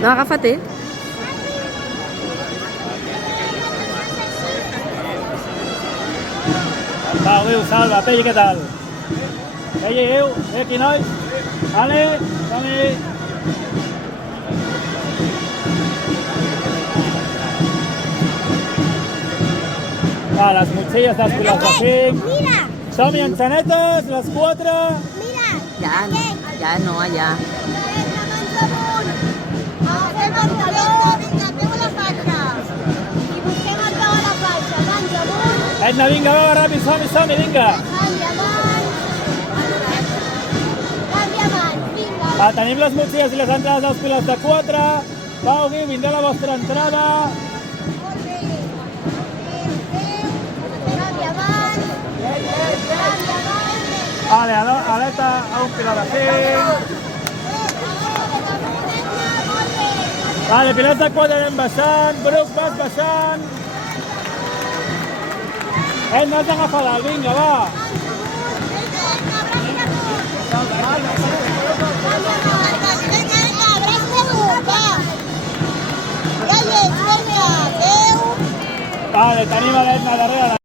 No, agafate. Va, Déu, salva, Peggy, què tal? Peggy, aquí, nois? Vale, vale. Va, les motxilles dels pilars de 5. Mira, Som-hi, enxanetes, les 4. mira. Ya no, allá. Vinga, mans amunt. Agafem el taló. Vinga, fem la faixa. I busquem el peu a la faixa. Mans amunt. Edna, vinga, va, ràpid, som-hi, vinga. Canvia mans. Canvia mans. Vinga. Va, tenim les motxilles i les entrades dels pilars de 4. Va, Gui, vindrà la vostra entrada. Molt bé. Canvia mans. Canvia mans. Vale, aleta a un pilar de 5. Vale, pilars de 4 anem baixant. Bruc, vas baixant. No has d'agafar dalt, vinga, va. Vale, tenim a l'Edna darrere.